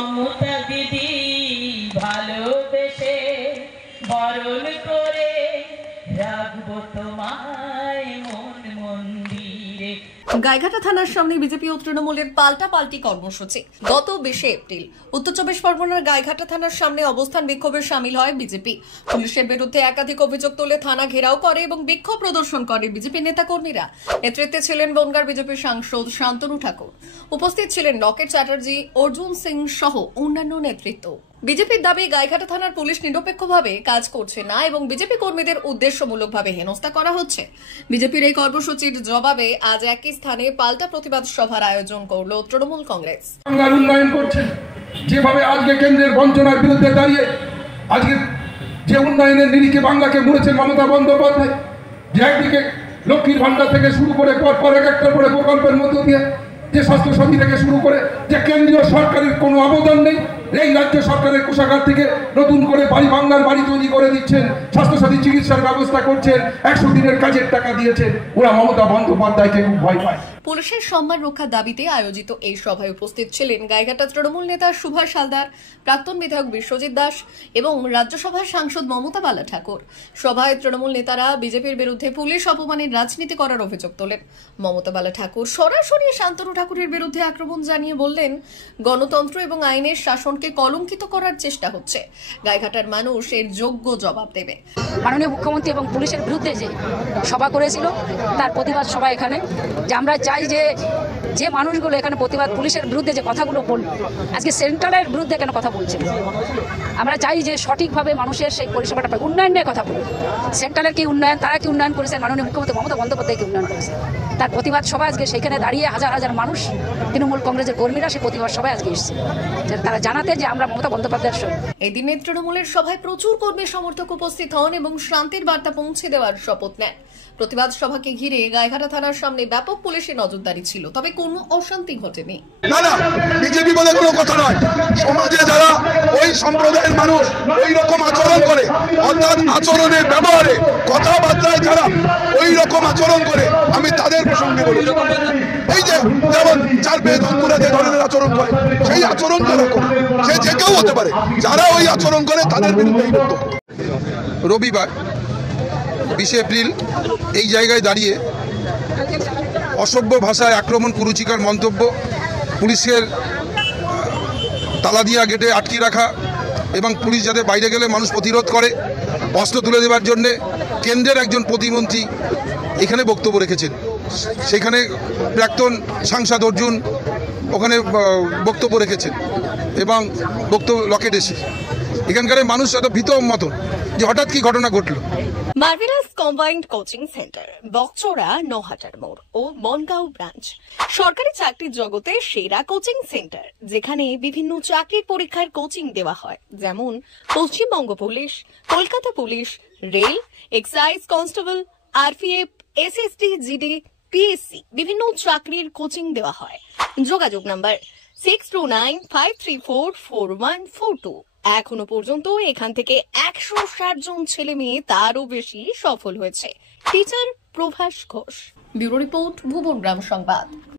মমতা দিদি ভালোবেসে বরণ করে রাখবো তোমায় মন মন্দিরে। গাইঘাটা থানার সামনে বিজেপি ও তৃণমূলের পাল্টাপাল্টি কর্মসূচি। গত 20 এপ্রিল উত্তর চব্বিশ পরগনার গাইঘাটা থানার সামনে অবস্থান বিক্ষোভে সামিল হয় বিজেপি। পুলিশের বিরুদ্ধে একাধিক অভিযোগ তুলে থানা ঘেরাও করে এবং বিক্ষোভ প্রদর্শন করে বিজেপি নেতাকর্মীরা। নেতৃত্বে ছিলেন বনগাঁর বিজেপি সাংসদ শান্তনু ঠাকুর। উপস্থিত ছিলেন লকেট চ্যাটার্জি, অর্জুন সিং সহ অন্যান্য নেতৃত্ব। বিজেপির দাবি, গাইঘাটা থানার পুলিশ নিরপেক্ষভাবে কাজ করছে না এবং বিজেপি কর্মীদের উদ্দেশ্যমূলকভাবে হেনস্থা করা হচ্ছে। বিজেপির এই কর্মসূচির জবাবে আজ একই স্থানে পাল্টা প্রতিবাদ সভার আয়োজন করল তৃণমূল কংগ্রেস। বাংলার উন্নয়ন করছেন যেভাবে আজকে কেন্দ্রের বঞ্চনার বিরুদ্ধে দাঁড়িয়ে আজকে যে উন্নয়নের নিরিখে বাংলাকে মুড়েছেন মমতা বন্দ্যোপাধ্যায়, যে একদিকে লক্ষ্মীর ভান্ডার থেকে শুরু করে পর এক একটার পরে প্রকল্পের মধ্য দিয়ে যে স্বাস্থ্যসাথী থেকে শুরু করে যে কেন্দ্রীয় সরকারের কোনো অবদান নেই, এই রাজ্য সরকারের কোষাগার থেকে নতুন করে বাংলার বাড়ি তৈরি করে দিচ্ছেন, স্বাস্থ্যসাথী চিকিৎসার ব্যবস্থা করছেন, 100 দিনের কাজের টাকা দিয়েছেন। ওরা মমতা বন্দ্যোপাধ্যায়কে খুব ভয় পায়। পুলিশের সম্মান রক্ষার দাবিতে আয়োজিত এই সভায় উপস্থিত ছিলেন গাইঘাটা তৃণমূল নেতা সুভাষ হালদার, প্রাক্তন বিধায়ক বিশ্বজিৎ দাস এবং রাজ্যসভার সাংসদ মমতা বালা ঠাকুর। সভায় তৃণমূল নেতারা বিজেপির বিরুদ্ধে পুলিশ অপমানের রাজনীতি করার অভিযোগ তোলেন। মমতা বালা ঠাকুর সরাসরি শান্তনু ঠাকুরের বিরুদ্ধে আক্রমণ জানিয়ে বললেন, গণতন্ত্র এবং আইনের শাসনকে কলঙ্কিত করার চেষ্টা হচ্ছে। গাইঘাটার মানুষ এর যোগ্য জবাব দেবে। মাননীয় মুখ্যমন্ত্রী এবং পুলিশের বিরুদ্ধে যে সভা করেছিল তার প্রতিবাদ সভা এখানে, যে আমরা চাই যে মানুষগুলো এখানে প্রতিবাদ পুলিশের বিরুদ্ধে যে কথাগুলো বলল, আজকে সেন্ট্রালের বিরুদ্ধে কেন কথা বলছেন, আমরা চাই যে সঠিকভাবে মানুষের সেই পরিষেবাটা পায়। উন্নয়নের কথা বলুন, সেন্ট্রালের কি উন্নয়ন, তারা কি উন্নয়ন করেছেন, মাননীয় মুখ্যমন্ত্রী মমতা বন্দ্যোপাধ্যায় কি উন্নয়ন করেছে, তার প্রতিবাদ সভা আজকে সেখানে দাঁড়িয়ে হাজার হাজার মানুষ তৃণমূল কংগ্রেসের কর্মীরা সেই প্রতিবাদ সভায় আজকে এসেছে, তারা জানাতে যে আমরা মমতা বন্দ্যোপাধ্যায়ের সঙ্গে। এই দিনে তৃণমূলের সভায় প্রচুর কর্মী সমর্থক উপস্থিত হন এবং শান্তির বার্তা পৌঁছে দেওয়ার শপথ নেন। প্রতিবাদ সভাকে ঘিরে গাইঘাটা থানার সামনে ব্যাপক পুলিশের নজরদারি ছিল, তবে কোনো অশান্তি ঘটেনি। না না, বিজেপি বলে কোনো কথা নয়। সমাজে যারা ওই সম্প্রদায়ের মানুষ ওই রকম আচরণ করে, অর্থাৎ আচরণের ব্যবহারে কথাবার্তায় যারা ওই রকম আচরণ করে, আমি তাদের প্রসঙ্গে বলি। এই যে যেমন চার বেদনপুরা যে ধরনের আচরণ করে, সেই আচরণ যারা করে সে যে কেউ হতে পারে, যারা ওই আচরণ করে তাদের বিরুদ্ধে এই বক্তব্য। রবিবার 20 এপ্রিল এই জায়গায় দাঁড়িয়ে অসভ্য ভাষায় আক্রমণ, কুরুচিকর মন্তব্য, পুলিশের তালা দিয়া গেটে আটকে রাখা এবং পুলিশ যাতে বাইরে গেলে মানুষ প্রতিরোধ করে, অস্ত্র তুলে দেওয়ার জন্যে কেন্দ্রের একজন প্রতিমন্ত্রী এখানে বক্তব্য রেখেছেন। সেখানে প্রাক্তন সাংসদ অর্জুন ওখানে বক্তব্য রেখেছেন এবং বক্তব্য লকেট এসে এখানকার মানুষ একটা ভীত মতন যে হঠাৎ কি ঘটনা ঘটল। মার্ভেলাস কম্বাইন্ড কোচিং সেন্টার, বকচড়া, নহাটার মোড় ও বনগাঁও ব্রাঞ্চ সরকারি চাকরির জগতে সেরা কোচিং সেন্টার, যেখানে বিভিন্ন চাকরির পরীক্ষার কোচিং দেওয়া হয়, যেমন Paschimbanga police, Kolkata police, rail, excise constable, RPF, SSD, GD, PSC বিভিন্ন চাকরির কোচিং দেওয়া হয়। যোগাযোগ নাম্বার 6295344142। এখনো পর্যন্ত এখান থেকে 160 জন ছেলে মেয়ে তারও বেশি সফল হয়েছে। Teacher Prabhas Ghosh. Bureau report, Bhuban Gram সংবাদ।